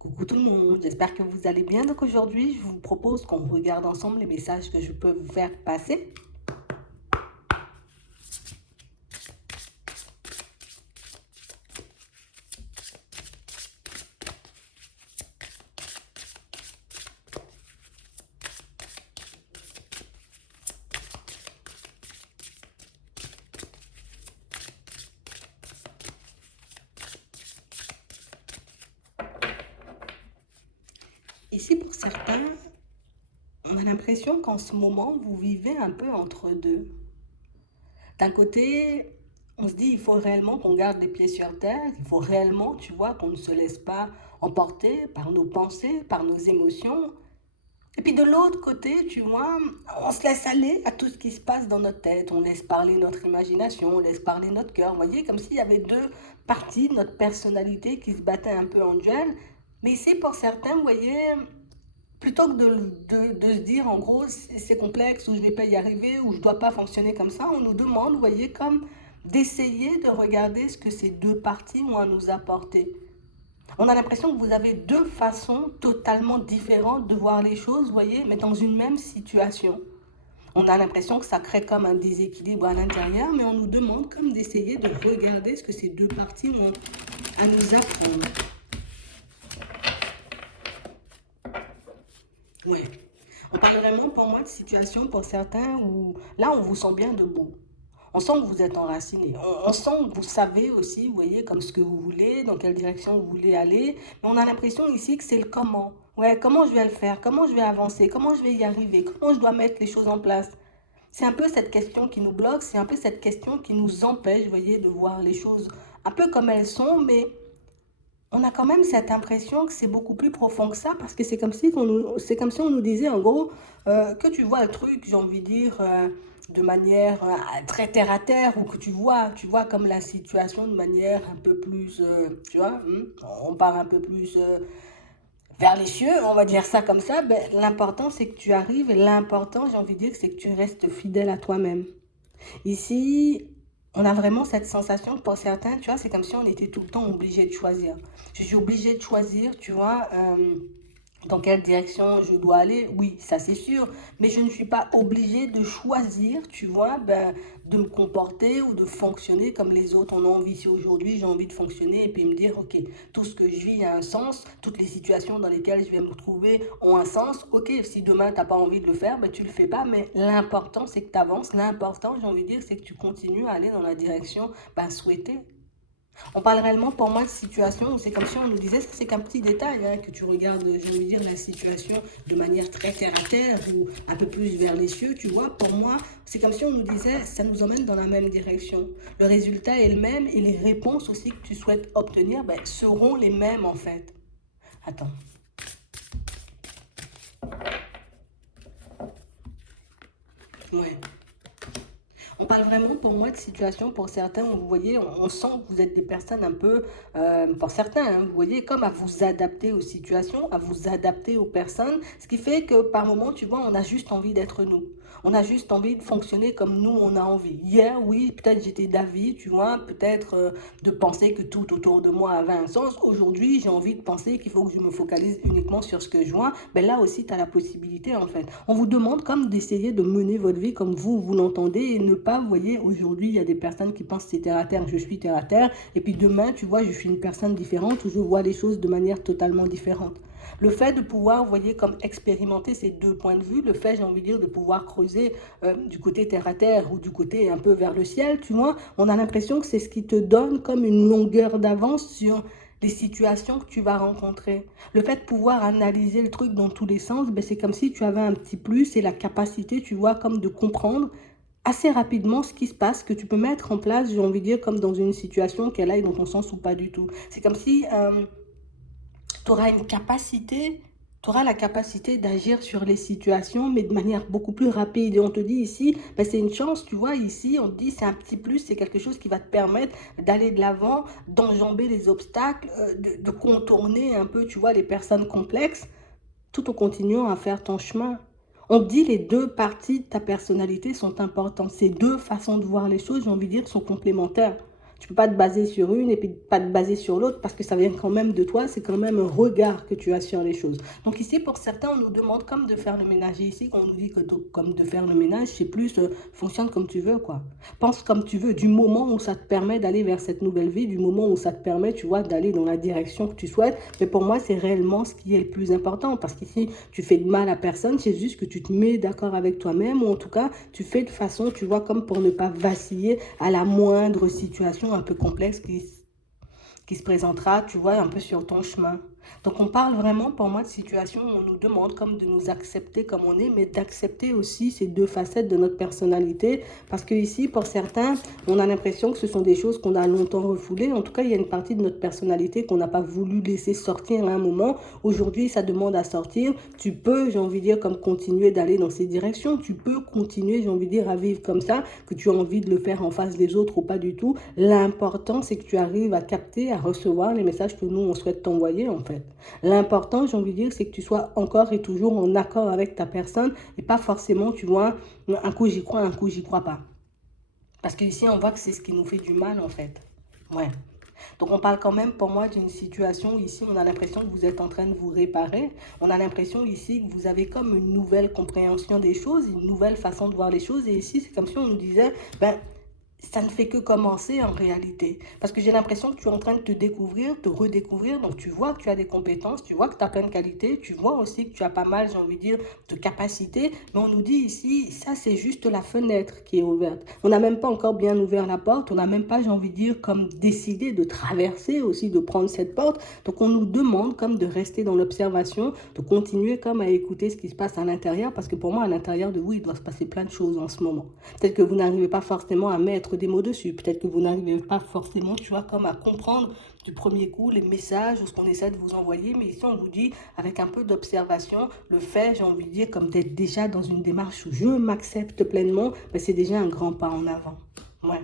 Coucou tout le monde, j'espère que vous allez bien. Donc aujourd'hui, je vous propose qu'on regarde ensemble les messages que je peux vous faire passer. Ici, pour certains, on a l'impression qu'en ce moment, vous vivez un peu entre deux. D'un côté, on se dit il faut réellement qu'on garde les pieds sur terre, il faut réellement, tu vois, qu'on ne se laisse pas emporter par nos pensées, par nos émotions. Et puis de l'autre côté, tu vois, on se laisse aller à tout ce qui se passe dans notre tête. On laisse parler notre imagination, on laisse parler notre cœur. Vous voyez, comme s'il y avait deux parties de notre personnalité qui se battaient un peu en duel. Mais ici, pour certains, vous voyez, plutôt que de se dire, en gros, c'est complexe, ou je ne vais pas y arriver, ou je ne dois pas fonctionner comme ça, on nous demande, vous voyez, comme d'essayer de regarder ce que ces deux parties ont à nous apporter. On a l'impression que vous avez deux façons totalement différentes de voir les choses, vous voyez, mais dans une même situation. On a l'impression que ça crée comme un déséquilibre à l'intérieur, mais on nous demande comme d'essayer de regarder ce que ces deux parties ont à nous apprendre. Ouais. On parle vraiment pour moi de situation pour certains où là on vous sent bien debout. On sent que vous êtes enraciné. On sent que vous savez aussi, vous voyez, comme ce que vous voulez, dans quelle direction vous voulez aller. Mais on a l'impression ici que c'est le comment. Ouais, comment je vais le faire, comment je vais avancer, comment je vais y arriver, comment je dois mettre les choses en place. C'est un peu cette question qui nous bloque, c'est un peu cette question qui nous empêche, vous voyez, de voir les choses un peu comme elles sont, mais on a quand même cette impression que c'est beaucoup plus profond que ça, parce que c'est comme si on nous disait en gros que tu vois le truc, j'ai envie de dire, de manière très terre à terre, ou que tu vois comme la situation de manière un peu plus, tu vois, on part un peu plus vers les cieux, on va dire ça comme ça. Ben, l'important c'est que tu arrives, et l'important, j'ai envie de dire, c'est que tu restes fidèle à toi-même. Ici, on a vraiment cette sensation que pour certains, tu vois, c'est comme si on était tout le temps obligé de choisir. Je suis obligé de choisir, tu vois, dans quelle direction je dois aller. Oui, ça c'est sûr, mais je ne suis pas obligé de choisir, tu vois, ben, de me comporter ou de fonctionner comme les autres en ont envie. Si aujourd'hui j'ai envie de fonctionner et puis me dire, ok, tout ce que je vis a un sens, toutes les situations dans lesquelles je vais me retrouver ont un sens. Ok, si demain tu n'as pas envie de le faire, ben, tu le fais pas, mais l'important c'est que tu avances. L'important, j'ai envie de dire, c'est que tu continues à aller dans la direction ben, souhaitée. On parle réellement pour moi de situation où c'est comme si on nous disait, c'est qu'un petit détail, hein, que tu regardes, je veux dire, la situation de manière très terre à terre ou un peu plus vers les cieux, tu vois, pour moi, c'est comme si on nous disait, ça nous emmène dans la même direction. Le résultat est le même et les réponses aussi que tu souhaites obtenir ben, seront les mêmes en fait. Attends. Ouais. On parle vraiment pour moi de situation pour certains où vous voyez, on sent que vous êtes des personnes un peu, pour certains, hein, vous voyez, comme à vous adapter aux situations, à vous adapter aux personnes, ce qui fait que par moment, tu vois, on a juste envie d'être nous. On a juste envie de fonctionner comme nous, on a envie. Hier, oui, peut-être j'étais d'avis, tu vois, peut-être de penser que tout autour de moi avait un sens. Aujourd'hui, j'ai envie de penser qu'il faut que je me focalise uniquement sur ce que je vois. Mais là aussi, tu as la possibilité, en fait. On vous demande comme d'essayer de mener votre vie comme vous l'entendez et ne pas, vous voyez, aujourd'hui, il y a des personnes qui pensent que c'est terre à terre, je suis terre à terre. Et puis demain, tu vois, je suis une personne différente où je vois les choses de manière totalement différente. Le fait de pouvoir, vous voyez, comme expérimenter ces deux points de vue, le fait, j'ai envie de dire, de pouvoir creuser du côté terre à terre ou du côté un peu vers le ciel, tu vois, on a l'impression que c'est ce qui te donne comme une longueur d'avance sur les situations que tu vas rencontrer. Le fait de pouvoir analyser le truc dans tous les sens, ben c'est comme si tu avais un petit plus et la capacité, tu vois, comme de comprendre assez rapidement ce qui se passe, que tu peux mettre en place, j'ai envie de dire, comme dans une situation qu'elle aille dans ton sens ou pas du tout. C'est comme si tu auras une capacité, tu auras la capacité d'agir sur les situations, mais de manière beaucoup plus rapide. Et on te dit ici, ben c'est une chance, tu vois, ici, on te dit c'est un petit plus, c'est quelque chose qui va te permettre d'aller de l'avant, d'enjamber les obstacles, de contourner un peu, tu vois, les personnes complexes, tout en continuant à faire ton chemin. On te dit les deux parties de ta personnalité sont importantes. Ces deux façons de voir les choses, j'ai envie de dire, sont complémentaires. Tu peux pas te baser sur une et puis pas te baser sur l'autre parce que ça vient quand même de toi, c'est quand même un regard que tu as sur les choses. Donc ici, pour certains, on nous demande comme de faire le ménage. Et ici, on nous dit que comme de faire le ménage, c'est plus fonctionne comme tu veux, quoi. Pense comme tu veux, du moment où ça te permet d'aller vers cette nouvelle vie, du moment où ça te permet, tu vois, d'aller dans la direction que tu souhaites. Mais pour moi, c'est réellement ce qui est le plus important parce qu'ici, tu fais de mal à personne, c'est juste que tu te mets d'accord avec toi-même ou en tout cas, tu fais de façon, tu vois, comme pour ne pas vaciller à la moindre situation un peu complexe qui se présentera, tu vois, un peu sur ton chemin. Donc on parle vraiment pour moi de situations où on nous demande comme de nous accepter comme on est, mais d'accepter aussi ces deux facettes de notre personnalité. Parce que ici, pour certains, on a l'impression que ce sont des choses qu'on a longtemps refoulées. En tout cas, il y a une partie de notre personnalité qu'on n'a pas voulu laisser sortir à un moment. Aujourd'hui, ça demande à sortir. Tu peux, j'ai envie de dire, comme continuer d'aller dans ces directions. Tu peux continuer, j'ai envie de dire, à vivre comme ça, que tu as envie de le faire en face des autres ou pas du tout. L'important, c'est que tu arrives à capter, à recevoir les messages que nous, on souhaite t'envoyer, en fait. L'important, j'ai envie de dire, c'est que tu sois encore et toujours en accord avec ta personne et pas forcément, tu vois, un coup j'y crois, un coup j'y crois pas. Parce qu'ici, on voit que c'est ce qui nous fait du mal, en fait. Ouais. Donc, on parle quand même, pour moi, d'une situation où ici, on a l'impression que vous êtes en train de vous réparer. On a l'impression ici que vous avez comme une nouvelle compréhension des choses, une nouvelle façon de voir les choses. Et ici, c'est comme si on nous disait, ben, ça ne fait que commencer en réalité. Parce que j'ai l'impression que tu es en train de te découvrir, te redécouvrir. Donc tu vois que tu as des compétences, tu vois que tu as plein de qualités, tu vois aussi que tu as pas mal, j'ai envie de dire, de capacités. Mais on nous dit ici, ça c'est juste la fenêtre qui est ouverte. On n'a même pas encore bien ouvert la porte, on n'a même pas, j'ai envie de dire, comme décidé de traverser aussi, de prendre cette porte. Donc on nous demande comme de rester dans l'observation, de continuer comme à écouter ce qui se passe à l'intérieur. Parce que pour moi, à l'intérieur de vous, il doit se passer plein de choses en ce moment. Peut-être que vous n'arrivez pas forcément à mettre des mots dessus. Peut-être que vous n'arrivez pas forcément, tu vois, comme à comprendre du premier coup les messages ou ce qu'on essaie de vous envoyer. Mais ici, on vous dit, avec un peu d'observation, le fait, j'ai envie de dire, comme d'être déjà dans une démarche où je m'accepte pleinement, ben, c'est déjà un grand pas en avant. Ouais.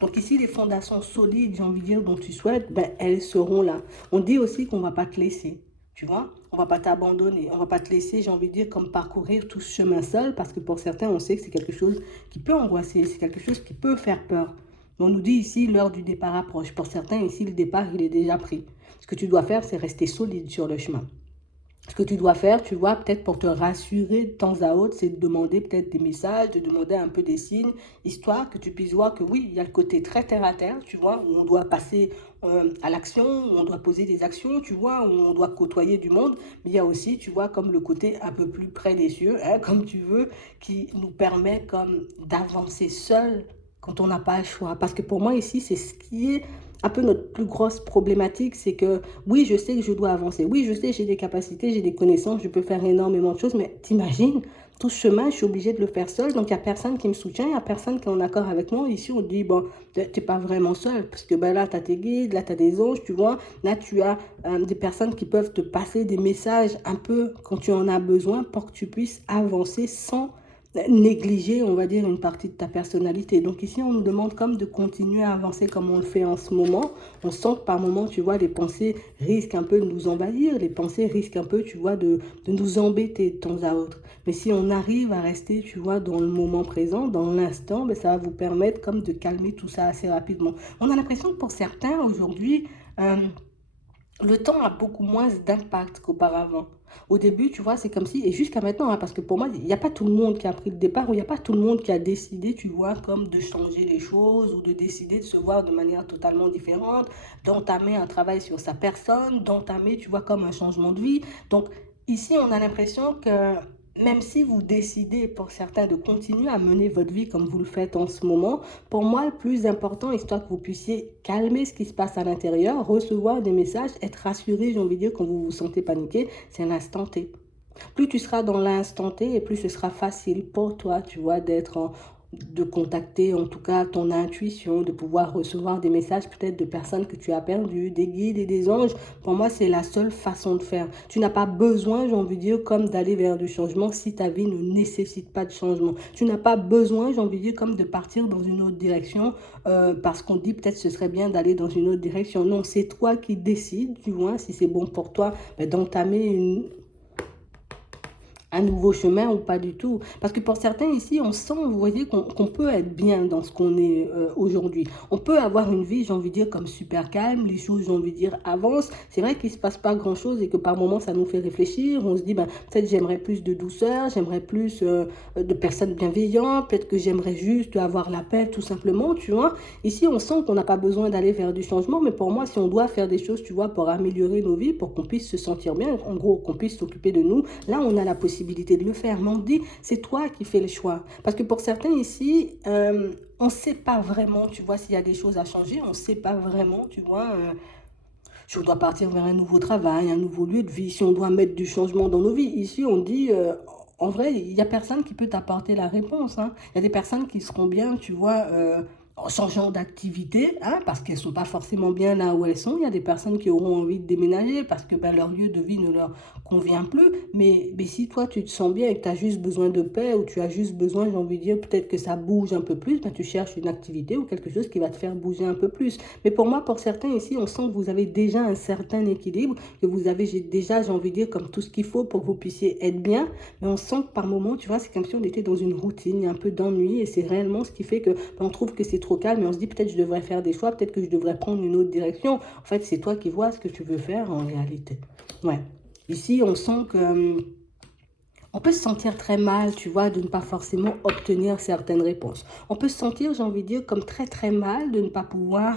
Donc ici, les fondations solides, j'ai envie de dire, dont tu souhaites, ben, elles seront là. On dit aussi qu'on ne va pas te laisser. Tu vois, on va pas t'abandonner, on va pas te laisser, j'ai envie de dire, comme parcourir tout ce chemin seul, parce que pour certains, on sait que c'est quelque chose qui peut angoisser, c'est quelque chose qui peut faire peur. Mais on nous dit ici, l'heure du départ approche. Pour certains, ici, le départ, il est déjà pris. Ce que tu dois faire, c'est rester solide sur le chemin. Ce que tu dois faire, tu vois, peut-être pour te rassurer de temps à autre, c'est de demander peut-être des messages, de demander un peu des signes, histoire que tu puisses voir que oui, il y a le côté très terre à terre, tu vois, où on doit passer à l'action, où on doit poser des actions, tu vois, où on doit côtoyer du monde, mais il y a aussi, tu vois, comme le côté un peu plus près des cieux, hein, comme tu veux, qui nous permet comme d'avancer seul quand on n'a pas le choix. Parce que pour moi ici, c'est ce qui est un peu notre plus grosse problématique, c'est que oui, je sais que je dois avancer. Oui, je sais, j'ai des capacités, j'ai des connaissances, je peux faire énormément de choses, mais t'imagines, tout ce chemin, je suis obligée de le faire seule. Donc, il n'y a personne qui me soutient, il n'y a personne qui est en accord avec moi. Ici, on dit, bon, tu n'es pas vraiment seule, parce que ben, là, tu as tes guides, là, tu as des anges, tu vois. Là, tu as des personnes qui peuvent te passer des messages un peu quand tu en as besoin pour que tu puisses avancer sans négliger, on va dire, une partie de ta personnalité. Donc ici, on nous demande comme de continuer à avancer comme on le fait en ce moment. On sent que par moment, tu vois, les pensées risquent un peu de nous envahir, les pensées risquent un peu, tu vois, de nous embêter de temps à autre. Mais si on arrive à rester, tu vois, dans le moment présent, dans l'instant, ben, ça va vous permettre comme de calmer tout ça assez rapidement. On a l'impression que pour certains, aujourd'hui, le temps a beaucoup moins d'impact qu'auparavant. Au début, tu vois, c'est comme si, et jusqu'à maintenant, hein, parce que pour moi, il n'y a pas tout le monde qui a pris le départ, ou il n'y a pas tout le monde qui a décidé, tu vois, comme de changer les choses, ou de décider de se voir de manière totalement différente, d'entamer un travail sur sa personne, d'entamer, tu vois, comme un changement de vie. Donc, ici, on a l'impression que même si vous décidez pour certains de continuer à mener votre vie comme vous le faites en ce moment, pour moi, le plus important, histoire que vous puissiez calmer ce qui se passe à l'intérieur, recevoir des messages, être rassuré, j'ai envie de dire, quand vous vous sentez paniqué, c'est l'instant T. Plus tu seras dans l'instant T et plus ce sera facile pour toi, tu vois, de contacter en tout cas ton intuition, de pouvoir recevoir des messages peut-être de personnes que tu as perdues, des guides et des anges. Pour moi, c'est la seule façon de faire. Tu n'as pas besoin, j'ai envie de dire, comme d'aller vers du changement si ta vie ne nécessite pas de changement. Tu n'as pas besoin, j'ai envie de dire, comme de partir dans une autre direction parce qu'on dit peut-être ce serait bien d'aller dans une autre direction. Non, c'est toi qui décides, tu vois, si c'est bon pour toi, d'entamer un nouveau chemin ou pas du tout. Parce que pour certains ici, on sent, vous voyez, qu'on peut être bien dans ce qu'on est aujourd'hui. On peut avoir une vie, j'ai envie de dire, comme super calme, les choses, j'ai envie de dire, avancent. C'est vrai qu'il ne se passe pas grand-chose et que par moments, ça nous fait réfléchir. On se dit, ben, peut-être j'aimerais plus de douceur, j'aimerais plus de personnes bienveillantes, peut-être que j'aimerais juste avoir la paix, tout simplement, tu vois. Ici, on sent qu'on n'a pas besoin d'aller vers du changement, mais pour moi, si on doit faire des choses, tu vois, pour améliorer nos vies, pour qu'on puisse se sentir bien, en gros, qu'on puisse s'occuper de nous, là, on a la possibilité de le faire. Mais on dit, c'est toi qui fais le choix. Parce que pour certains ici, on ne sait pas vraiment, tu vois, s'il y a des choses à changer, on ne sait pas vraiment, tu vois, si on doit partir vers un nouveau travail, un nouveau lieu de vie, si on doit mettre du changement dans nos vies. Ici, on dit, en vrai, il n'y a personne qui peut t'apporter la réponse, hein. Il y a des personnes qui seront bien, tu vois, en changeant d'activité, hein, parce qu'elles ne sont pas forcément bien là où elles sont. Il y a des personnes qui auront envie de déménager parce que ben, leur lieu de vie ne leur convient plus. Mais si toi, tu te sens bien et que tu as juste besoin de paix ou tu as juste besoin, j'ai envie de dire, peut-être que ça bouge un peu plus, ben, tu cherches une activité ou quelque chose qui va te faire bouger un peu plus. Mais pour moi, pour certains ici, on sent que vous avez déjà un certain équilibre, que vous avez déjà, j'ai envie de dire, comme tout ce qu'il faut pour que vous puissiez être bien. Mais on sent que par moment, tu vois, c'est comme si on était dans une routine, il y a un peu d'ennui et c'est réellement ce qui fait que ben, on trouve que c'est trop calme et on se dit peut-être je devrais faire des choix, peut-être que je devrais prendre une autre direction. En fait, c'est toi qui vois ce que tu veux faire en réalité. Ouais. Ici, on sent que on peut se sentir très mal, tu vois, de ne pas forcément obtenir certaines réponses. On peut se sentir, j'ai envie de dire, comme très très mal de ne pas pouvoir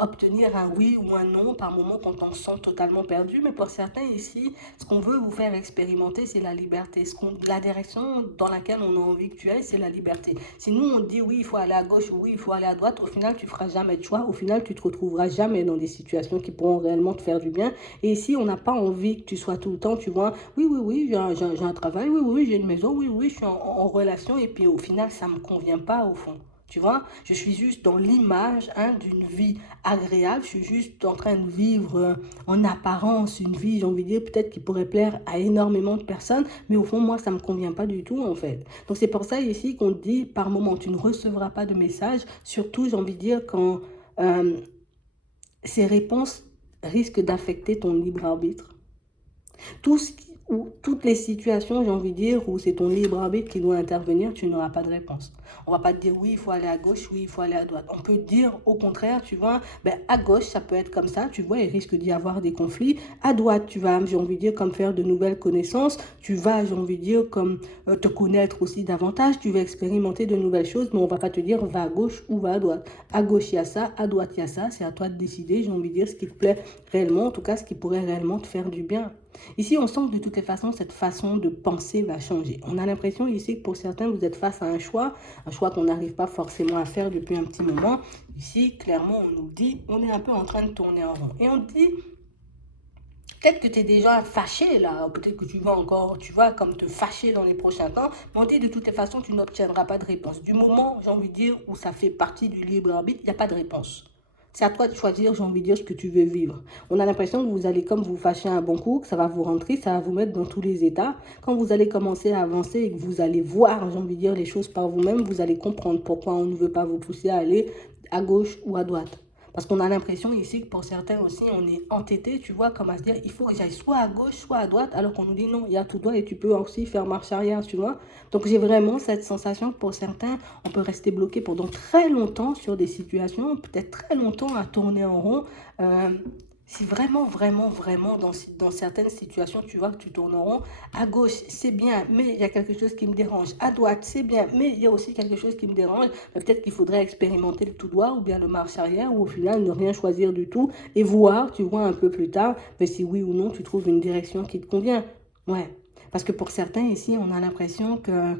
obtenir un oui ou un non par moment quand on se sent totalement perdu. Mais pour certains ici, ce qu'on veut vous faire expérimenter, c'est la liberté. La direction dans laquelle on a envie que tu ailles, c'est la liberté. Si nous, on te dit oui, il faut aller à gauche ou oui, il faut aller à droite, au final, tu ne feras jamais de choix. Au final, tu ne te retrouveras jamais dans des situations qui pourront réellement te faire du bien. Et ici, on n'a pas envie que tu sois tout le temps, tu vois, oui, oui, oui, j'ai un travail, oui, oui, j'ai une maison, oui, oui, je suis en relation, et puis au final, ça ne me convient pas au fond. Tu vois, je suis juste dans l'image hein, d'une vie agréable, je suis juste en train de vivre en apparence une vie, j'ai envie de dire, peut-être qui pourrait plaire à énormément de personnes, mais au fond, moi, ça ne me convient pas du tout, en fait. Donc, c'est pour ça ici qu'on te dit, par moment, tu ne recevras pas de message, surtout, j'ai envie de dire, quand ces réponses risquent d'affecter ton libre arbitre. Toutes les situations, j'ai envie de dire, où c'est ton libre arbitre qui doit intervenir, tu n'auras pas de réponse. On va pas te dire oui, il faut aller à gauche, oui, il faut aller à droite. On peut dire au contraire, tu vois, ben, à gauche, ça peut être comme ça, tu vois, il risque d'y avoir des conflits. À droite, tu vas, j'ai envie de dire, comme faire de nouvelles connaissances. Tu vas, j'ai envie de dire, comme te connaître aussi davantage. Tu vas expérimenter de nouvelles choses, mais on va pas te dire va à gauche ou va à droite. À gauche, il y a ça, à droite, il y a ça. C'est à toi de décider, j'ai envie de dire, ce qui te plaît réellement, en tout cas, ce qui pourrait réellement te faire du bien. Ici, on sent que de toutes les façons, cette façon de penser va changer. On a l'impression ici que pour certains, vous êtes face à un choix qu'on n'arrive pas forcément à faire depuis un petit moment. Ici, clairement, on nous dit, on est un peu en train de tourner en rond. Et on dit, peut-être que tu es déjà fâché là, peut-être que tu vas encore, tu vas comme te fâcher dans les prochains temps, mais on dit de toutes les façons, tu n'obtiendras pas de réponse. Du moment, j'ai envie de dire, où ça fait partie du libre arbitre, il n'y a pas de réponse. C'est à toi de choisir, j'ai envie de dire, ce que tu veux vivre. On a l'impression que vous allez comme vous fâcher un bon coup, que ça va vous rentrer, ça va vous mettre dans tous les états. Quand vous allez commencer à avancer et que vous allez voir, j'ai envie de dire, les choses par vous-même, vous allez comprendre pourquoi on ne veut pas vous pousser à aller à gauche ou à droite. Parce qu'on a l'impression ici que pour certains aussi, on est entêté, tu vois, comme à se dire, il faut que j'aille soit à gauche, soit à droite, alors qu'on nous dit non, il y a tout droit et tu peux aussi faire marche arrière, tu vois. Donc j'ai vraiment cette sensation que pour certains, on peut rester bloqué pendant très longtemps sur des situations, peut-être très longtemps à tourner en rond. Euh, si vraiment, vraiment, vraiment, dans certaines situations, tu vois que tu tournes en rond, à gauche, c'est bien, mais il y a quelque chose qui me dérange. À droite, c'est bien, mais il y a aussi quelque chose qui me dérange. Peut-être qu'il faudrait expérimenter le tout droit ou bien le marche arrière ou au final ne rien choisir du tout et voir, tu vois, un peu plus tard, mais si oui ou non tu trouves une direction qui te convient. Ouais. Parce que pour certains ici, on a l'impression que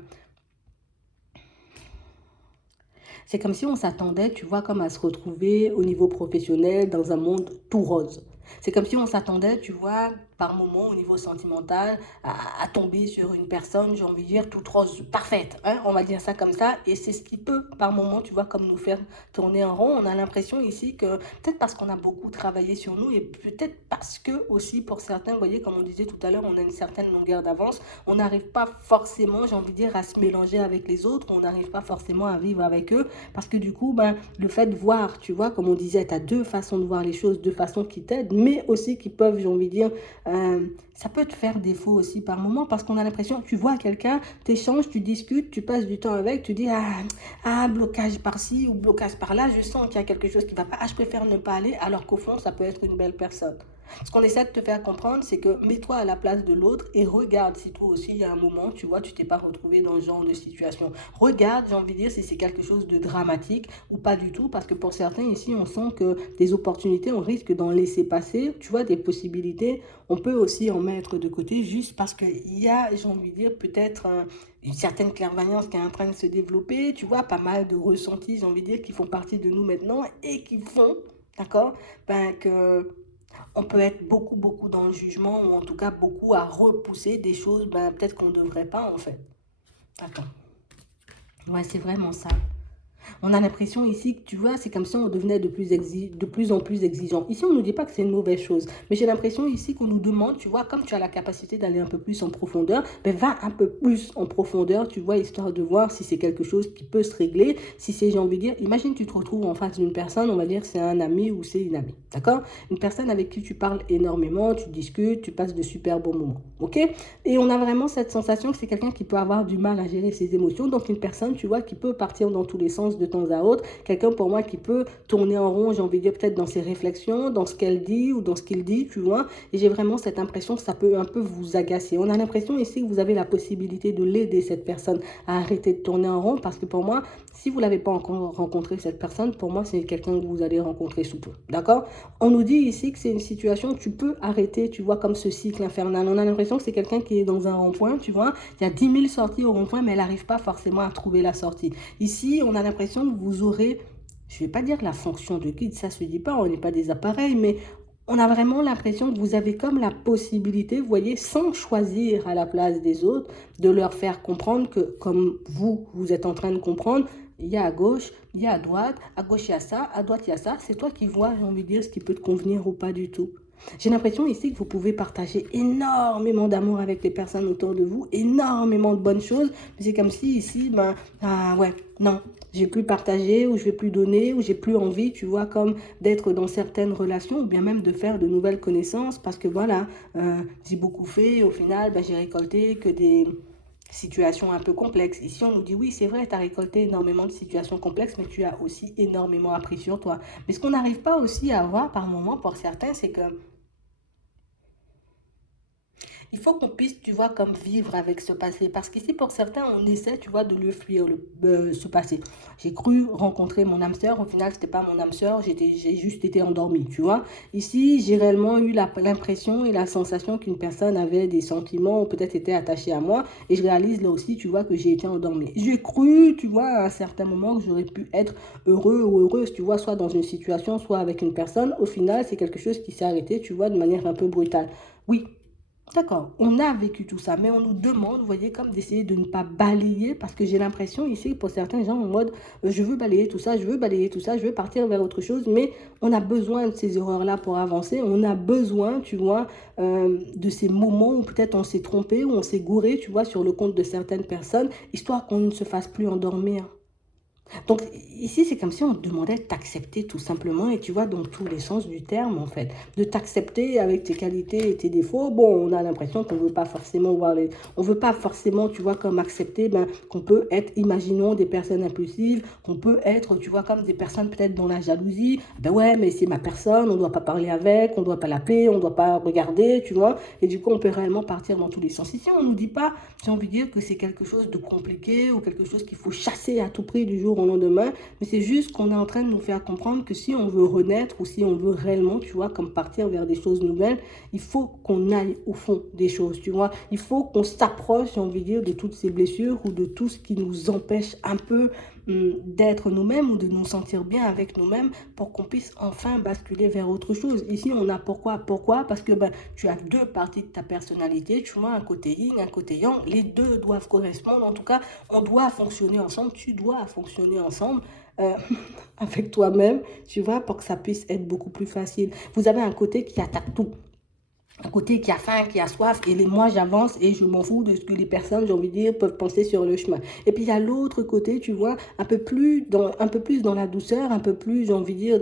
c'est comme si on s'attendait, tu vois, comme à se retrouver au niveau professionnel dans un monde tout rose. C'est comme si on s'attendait, tu vois, par moment au niveau sentimental, à tomber sur une personne, j'ai envie de dire, toute rose, parfaite, hein, on va dire ça comme ça, et c'est ce qui peut, par moment, tu vois, comme nous faire tourner en rond. On a l'impression ici que, peut-être parce qu'on a beaucoup travaillé sur nous, et peut-être parce que aussi, pour certains, vous voyez, comme on disait tout à l'heure, on a une certaine longueur d'avance, on n'arrive pas forcément, j'ai envie de dire, à se mélanger avec les autres, on n'arrive pas forcément à vivre avec eux, parce que du coup, ben, le fait de voir, tu vois, comme on disait, tu as deux façons de voir les choses, deux façons qui t'aident, mais aussi qui peuvent, j'ai envie de dire, ça peut te faire défaut aussi par moment parce qu'on a l'impression, tu vois quelqu'un, tu échanges, tu discutes, tu passes du temps avec, tu dis, blocage par-ci ou blocage par-là, je sens qu'il y a quelque chose qui ne va pas, je préfère ne pas aller, alors qu'au fond, ça peut être une belle personne. Ce qu'on essaie de te faire comprendre, c'est que mets-toi à la place de l'autre et regarde si toi aussi, il y a un moment, tu vois, tu t'es pas retrouvé dans ce genre de situation. Regarde, j'ai envie de dire, si c'est quelque chose de dramatique ou pas du tout, parce que pour certains ici, on sent que des opportunités, on risque d'en laisser passer, tu vois, des possibilités, on peut aussi en mettre de côté juste parce qu'il y a, j'ai envie de dire, peut-être une certaine clairvoyance qui est en train de se développer, tu vois, pas mal de ressentis, j'ai envie de dire, qui font partie de nous maintenant et qui font, d'accord, que on peut être beaucoup, beaucoup dans le jugement ou en tout cas beaucoup à repousser des choses, peut-être qu'on ne devrait pas en fait. Attends. Ouais, c'est vraiment ça. On a l'impression ici que, tu vois, c'est comme si on devenait de plus en plus exigeant. Ici, on ne nous dit pas que c'est une mauvaise chose, mais j'ai l'impression ici qu'on nous demande, tu vois, comme tu as la capacité d'aller un peu plus en profondeur, va un peu plus en profondeur, tu vois, histoire de voir si c'est quelque chose qui peut se régler, si c'est, j'ai envie de dire, imagine tu te retrouves en face d'une personne, on va dire c'est un ami ou c'est une amie, d'accord? Une personne avec qui tu parles énormément, tu discutes, tu passes de super bons moments, ok? Et on a vraiment cette sensation que c'est quelqu'un qui peut avoir du mal à gérer ses émotions, donc une personne, tu vois, qui peut partir dans tous les sens de temps à autre, quelqu'un pour moi qui peut tourner en rond, j'ai envie de dire peut-être dans ses réflexions, dans ce qu'elle dit ou dans ce qu'il dit, tu vois, et j'ai vraiment cette impression que ça peut un peu vous agacer. On a l'impression ici que vous avez la possibilité de l'aider, cette personne, à arrêter de tourner en rond, parce que pour moi, si vous ne l'avez pas encore rencontré, cette personne, pour moi, c'est quelqu'un que vous allez rencontrer sous peu, d'accord? On nous dit ici que c'est une situation que tu peux arrêter, tu vois, comme ce cycle infernal. On a l'impression que c'est quelqu'un qui est dans un rond-point, tu vois, il y a 10 000 sorties au rond-point, mais elle n'arrive pas forcément à trouver la sortie. Ici, on a l'impression que vous aurez, je ne vais pas dire la fonction de guide, ça ne se dit pas, on n'est pas des appareils, mais on a vraiment l'impression que vous avez comme la possibilité, vous voyez, sans choisir à la place des autres, de leur faire comprendre que comme vous êtes en train de comprendre, il y a à gauche, il y a à gauche il y a ça, à droite il y a ça, c'est toi qui vois, j'ai envie de dire, ce qui peut te convenir ou pas du tout. J'ai l'impression ici que vous pouvez partager énormément d'amour avec les personnes autour de vous, énormément de bonnes choses. Mais c'est comme si ici, ouais, non, j'ai plus partagé ou je vais plus donner ou j'ai plus envie, tu vois, comme d'être dans certaines relations ou bien même de faire de nouvelles connaissances parce que voilà, j'ai beaucoup fait et au final, j'ai récolté que des situations un peu complexes. Ici, on nous dit oui, c'est vrai, tu as récolté énormément de situations complexes, mais tu as aussi énormément appris sur toi. Mais ce qu'on n'arrive pas aussi à voir par moment pour certains, c'est que il faut qu'on puisse, tu vois, comme vivre avec ce passé. Parce qu'ici, pour certains, on essaie, tu vois, de le fuir, ce passé. J'ai cru rencontrer mon âme sœur. Au final, c'était pas mon âme sœur. J'ai juste été endormie, tu vois. Ici, j'ai réellement eu l'impression et la sensation qu'une personne avait des sentiments ou peut-être était attachée à moi. Et je réalise là aussi, tu vois, que j'ai été endormie. J'ai cru, tu vois, à un certain moment que j'aurais pu être heureux ou heureuse, tu vois, soit dans une situation, soit avec une personne. Au final, c'est quelque chose qui s'est arrêté, tu vois, de manière un peu brutale. Oui, d'accord, on a vécu tout ça, mais on nous demande, vous voyez, comme d'essayer de ne pas balayer, parce que j'ai l'impression ici, pour certains gens, en mode, je veux balayer tout ça, je veux balayer tout ça, je veux partir vers autre chose, mais on a besoin de ces erreurs-là pour avancer, on a besoin, tu vois, de ces moments où peut-être on s'est trompé, où on s'est gouré, tu vois, sur le compte de certaines personnes, histoire qu'on ne se fasse plus endormir. Donc ici, c'est comme si on te demandait de t'accepter tout simplement, et tu vois, dans tous les sens du terme, en fait. De t'accepter avec tes qualités et tes défauts. Bon, on a l'impression qu'on ne veut pas forcément voir les... On veut pas forcément, tu vois, comme accepter qu'on peut être, imaginons, des personnes impulsives, qu'on peut être, tu vois, comme des personnes peut-être dans la jalousie. Ben ouais, mais c'est ma personne, on ne doit pas parler avec, on ne doit pas l'appeler, on ne doit pas regarder, tu vois. Et du coup, on peut réellement partir dans tous les sens. Ici, on ne nous dit pas, j'ai envie de dire que c'est quelque chose de compliqué ou quelque chose qu'il faut chasser à tout prix du jour au lendemain, mais c'est juste qu'on est en train de nous faire comprendre que si on veut renaître ou si on veut réellement, tu vois, comme partir vers des choses nouvelles, il faut qu'on aille au fond des choses, tu vois. Il faut qu'on s'approche, j'ai envie de dire, de toutes ces blessures ou de tout ce qui nous empêche un peu d'être nous-mêmes ou de nous sentir bien avec nous-mêmes pour qu'on puisse enfin basculer vers autre chose. Ici, on a pourquoi? Pourquoi? Parce que tu as deux parties de ta personnalité, tu vois, un côté yin, un côté yang. Les deux doivent correspondre. En tout cas, on doit fonctionner ensemble. Tu dois fonctionner ensemble. euh, avec toi-même, tu vois, pour que ça puisse être beaucoup plus facile. Vous avez un côté qui attaque tout, un côté qui a faim, qui a soif, et moi j'avance et je m'en fous de ce que les personnes, j'ai envie de dire, peuvent penser sur le chemin. Et puis il y a l'autre côté, tu vois, un peu plus dans la douceur, un peu plus, j'ai envie de dire,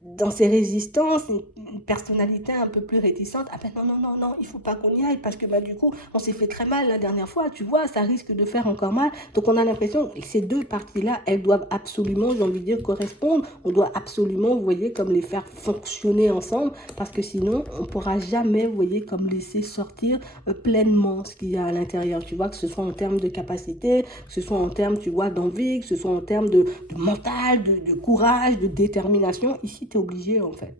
dans ses résistances, une personnalité un peu plus réticente. Ah ben non, non, non, non, il faut pas qu'on y aille parce que bah, du coup, on s'est fait très mal la dernière fois, tu vois, ça risque de faire encore mal. Donc on a l'impression que ces deux parties-là, elles doivent absolument, j'ai envie de dire, correspondre. On doit absolument, vous voyez, comme les faire fonctionner ensemble parce que sinon, on ne pourra jamais, vous voyez, comme laisser sortir pleinement ce qu'il y a à l'intérieur, tu vois, que ce soit en termes de capacité, que ce soit en termes, tu vois, d'envie, que ce soit en termes de mental, de courage, de détermination. Ici, tu es obligé, en fait.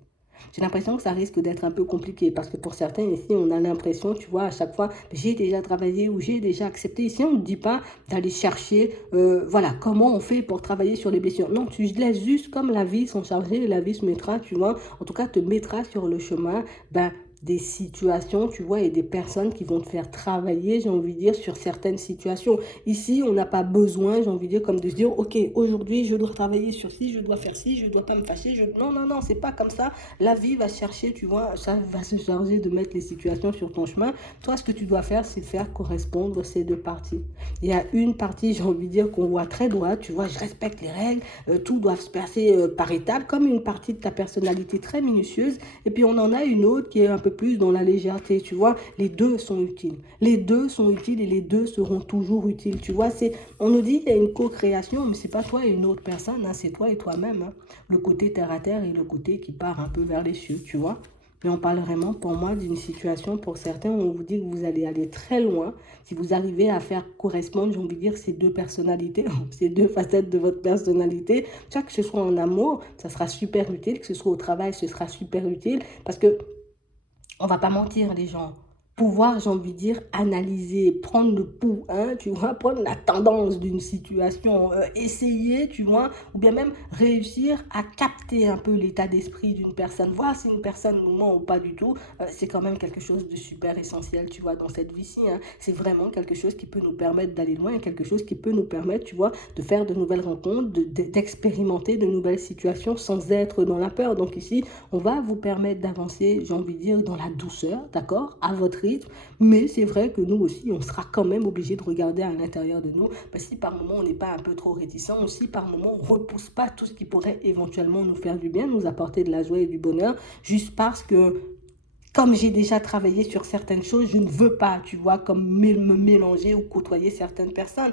J'ai l'impression que ça risque d'être un peu compliqué parce que pour certains ici, on a l'impression, tu vois, à chaque fois, j'ai déjà travaillé ou j'ai déjà accepté. Ici, on ne dit pas d'aller chercher, voilà, comment on fait pour travailler sur les blessures. Non, tu laisses juste comme la vie s'en charger, la vie se mettra, tu vois, en tout cas, te mettra sur le chemin, ben, des situations, tu vois, et des personnes qui vont te faire travailler, j'ai envie de dire, sur certaines situations. Ici, on n'a pas besoin, j'ai envie de dire, comme de se dire, ok, aujourd'hui, je dois travailler sur ci, je dois faire ci, je dois pas me fâcher. Non, non, non, c'est pas comme ça. La vie va chercher, tu vois, ça va se charger de mettre les situations sur ton chemin. Toi, ce que tu dois faire, c'est faire correspondre ces deux parties. Il y a une partie, j'ai envie de dire, qu'on voit très droite, tu vois, je respecte les règles, tout doit se passer par étapes, comme une partie de ta personnalité très minutieuse. Et puis, on en a une autre qui est un peu plus dans la légèreté, tu vois. Les deux sont utiles. Les deux sont utiles et les deux seront toujours utiles, tu vois. On nous dit qu'il y a une co-création, mais c'est pas toi et une autre personne, hein, c'est toi et toi-même. Hein. Le côté terre à terre et le côté qui part un peu vers les cieux, tu vois. Mais on parle vraiment, pour moi, d'une situation, pour certains, où on vous dit que vous allez aller très loin si vous arrivez à faire correspondre, j'ai envie de dire, ces deux personnalités, ces deux facettes de votre personnalité. Soit que ce soit en amour, ça sera super utile, que ce soit au travail, ce sera super utile, parce que on va pas mentir les gens. Pouvoir, j'ai envie de dire, analyser, prendre le pouls, hein, tu vois, prendre la tendance d'une situation, essayer, tu vois, ou bien même réussir à capter un peu l'état d'esprit d'une personne, voir si une personne nous ment ou pas du tout, c'est quand même quelque chose de super essentiel, tu vois, dans cette vie-ci. Hein. C'est vraiment quelque chose qui peut nous permettre d'aller loin et quelque chose qui peut nous permettre, tu vois, de faire de nouvelles rencontres, d'expérimenter de nouvelles situations sans être dans la peur. Donc ici, on va vous permettre d'avancer, j'ai envie de dire, dans la douceur, d'accord, à votre rythme. Mais c'est vrai que nous aussi, on sera quand même obligé de regarder à l'intérieur de nous. Parce que si par moment, on n'est pas un peu trop réticent, ou si par moment, on ne repousse pas tout ce qui pourrait éventuellement nous faire du bien, nous apporter de la joie et du bonheur, juste parce que comme j'ai déjà travaillé sur certaines choses, je ne veux pas, tu vois, comme me mélanger ou côtoyer certaines personnes.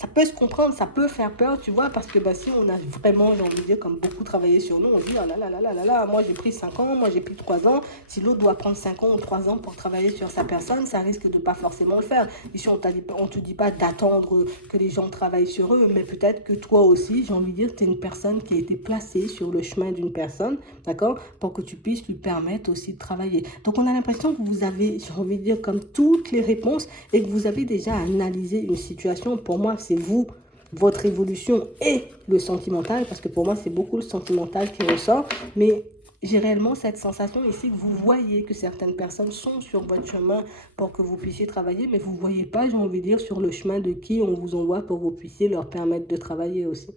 Ça peut se comprendre, ça peut faire peur, tu vois, parce que bah, si on a vraiment, j'ai envie de dire, comme beaucoup travaillé sur nous, on dit, oh là là là là là là, moi j'ai pris 5 ans, moi j'ai pris 3 ans. Si l'autre doit prendre 5 ans ou 3 ans pour travailler sur sa personne, ça risque de ne pas forcément le faire. Ici, on ne te dit pas d'attendre que les gens travaillent sur eux, mais peut-être que toi aussi, j'ai envie de dire, tu es une personne qui a été placée sur le chemin d'une personne, d'accord, pour que tu puisses lui permettre aussi de travailler. Donc, on a l'impression que vous avez, j'ai envie de dire, comme toutes les réponses et que vous avez déjà analysé une situation. Pour moi, c'est vous, votre évolution et le sentimental, parce que pour moi, c'est beaucoup le sentimental qui ressort, mais j'ai réellement cette sensation ici que vous voyez que certaines personnes sont sur votre chemin pour que vous puissiez travailler, mais vous ne voyez pas, j'ai envie de dire, sur le chemin de qui on vous envoie pour que vous puissiez leur permettre de travailler aussi.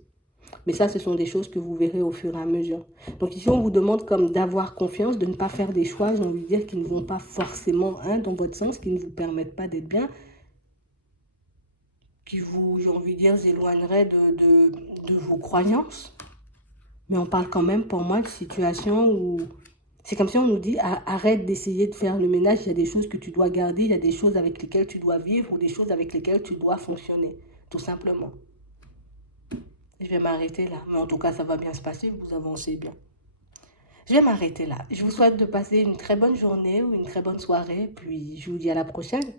Mais ça, ce sont des choses que vous verrez au fur et à mesure. Donc ici, on vous demande comme d'avoir confiance, de ne pas faire des choix, j'ai envie de dire, qui ne vont pas forcément dans votre sens, qui ne vous permettent pas d'être bien, qui vous, j'ai envie de dire, éloigneraient de vos croyances. Mais on parle quand même, pour moi, de situations où c'est comme si on nous dit arrête d'essayer de faire le ménage, il y a des choses que tu dois garder, il y a des choses avec lesquelles tu dois vivre ou des choses avec lesquelles tu dois fonctionner, tout simplement. Je vais m'arrêter là, mais en tout cas, ça va bien se passer, vous avancez bien. Je vais m'arrêter là. Je vous souhaite de passer une très bonne journée ou une très bonne soirée, puis je vous dis à la prochaine.